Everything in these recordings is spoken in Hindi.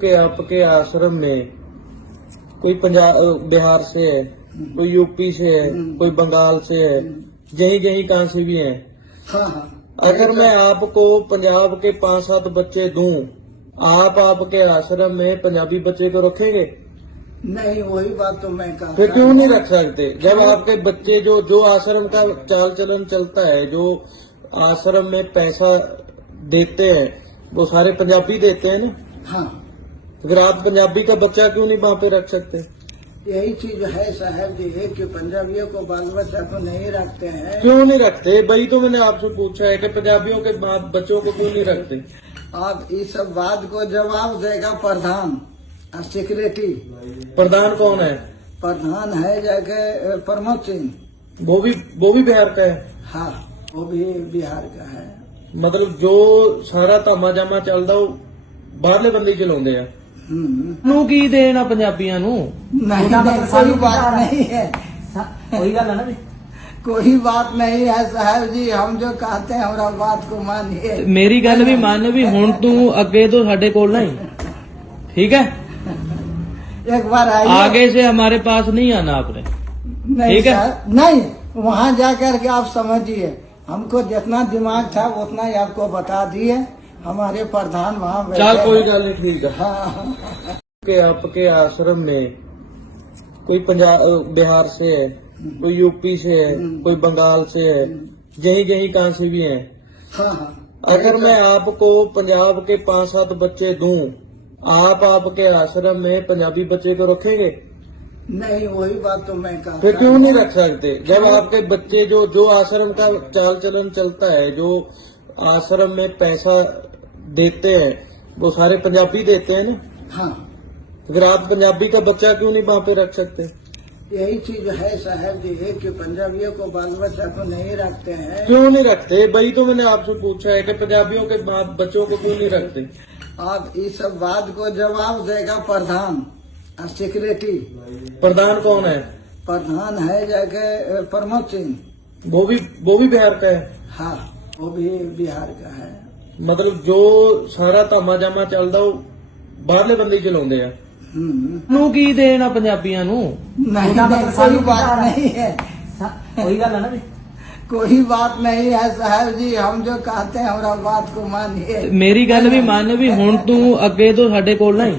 कि आपके आश्रम में कोई पंजाब बिहार से है कोई यूपी से है कोई बंगाल से है यही यही कहाँ से भी है? हाँ हाँ। अगर मैं आपको पंजाब के पाँच सात बच्चे दूँ आप आपके आश्रम में पंजाबी बच्चे को रखेंगे? नहीं वही बात तो मैं कहा फिर क्यों नहीं रख सकते? जब आपके बच्चे जो जो आश्रम का चाल चलन चलता है जो आश्रम में पैसा देते हैं वो सारे पंजाबी देते हैं ना? हाँ। तो फिर आप पंजाबी का बच्चा क्यों नहीं वहाँ पे रख सकते? यही चीज़ है साहब जी कि पंजाबियों को बाल बच्चा को नहीं रखते हैं। क्यों नहीं रखते? भाई तो मैंने आपसे पूछा है कि पंजाबियों के बाद बच्चों को क्यों नहीं रखते? आप इस बात को जवाब देगा प्रधान और सिक्योरिटी। प्रधान कौन है? प्रधान है जाके प्रमोद सिंह। वो भी वो भी बिहार का है? हाँ वो भी बिहार का है। मतलब जो सारा धामा जामा चलता वो बाहरले बंदी चलाते हैं ਨੂੰ ਕੀ ਦੇਣਾ ਪੰਜਾਬੀਆਂ ਨੂੰ नहीं ਉਹਦਾ नहीं, ਮਤਲਬ कोई ਸਾਨੂੰ बात पता है। नहीं है वही गल है ना भी कोई बात नहीं है साहब जी हम जो कहते हैं हमारा बात को मानिए ਮੇਰੀ ਗੱਲ ਵੀ ਮੰਨ ਵੀ ਹੁਣ ਤੂੰ ਅੱਗੇ ਤੋਂ ਸਾਡੇ ਕੋਲ नहीं ठीक है एक बार आइए आगे से हमारे पास नहीं आना आपने नहीं ठीक है? सर, नहीं वहाँ जा कर के आप समझिए हमको जितना दिमाग था उतना ही आपको बता दिए हमारे प्रधान वहाँ बैठे चल कोई हैं। गल नहीं ठीक है हाँ कि आपके आश्रम में कोई पंजाब बिहार से है कोई यूपी से है कोई बंगाल से है यही यही कहाँ से भी है हाँ हाँ अगर मैं आपको पंजाब के पांच सात बच्चे दूं आप आपके आश्रम में पंजाबी बच्चे को रखेंगे नहीं वही बात तो मैं कहा फिर क्यों नहीं रख सकते जब आपके बच्चे जो जो आश्रम का चाल चलन चलता है जो आश्रम में पैसा देते हैं। वो सारे पंजाबी देते हैं ना? हाँ। तो फिर आप पंजाबी का बच्चा क्यों नहीं वहाँ पे रख सकते? यही चीज़ है साहब जी है कि पंजाबियों को बाल बच्चा को नहीं रखते हैं। क्यों नहीं रखते? वही तो मैंने आपसे पूछा है कि पंजाबियों के बाद बच्चों को क्यों नहीं रखते? आप इस सब बात को जवाब देगा प्रधान और सेक्रेटरी प्रधान कौन है? प्रधान है जाके प्रमोद सिंह। वो भी वो भी बिहार का है? हाँ वो भी बिहार का है। मतलब जो ਸਾਰਾ ਧਾਮਾ ਜਾਮਾ ਚੱਲਦਾ ਉਹ ਬਾਹਰਲੇ ਬੰਦੇ ਹੀ ਚਲਾਉਂਦੇ ਆ हम्म। ਨੂੰ ਕੀ ਦੇਣਾ ਪੰਜਾਬੀਆਂ ਨੂੰ नहीं ਉਹਦਾ नहीं, ਮਤਲਬ कोई ਸਾਨੂੰ बात पता है। नहीं है वही गल है ना भी कोई बात नहीं है साहब जी हम जो कहते हैं हमारा बात को मानिए ਮੇਰੀ ਗੱਲ ਵੀ ਮੰਨ ਵੀ ਹੁਣ ਤੂੰ ਅੱਗੇ ਤੋਂ ਸਾਡੇ ਕੋਲ नहीं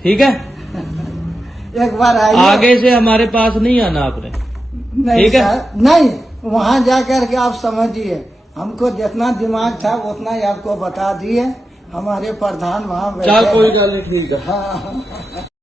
ठीक है एक बार आइए आगे से हमारे पास नहीं आना आपने नहीं ठीक है? सर, नहीं वहाँ जा कर के आप समझिए हमको जितना दिमाग था उतना ही आपको बता दिए। हमारे प्रधान वहाँ कोई गाली नहीं ठीक है। हाँ।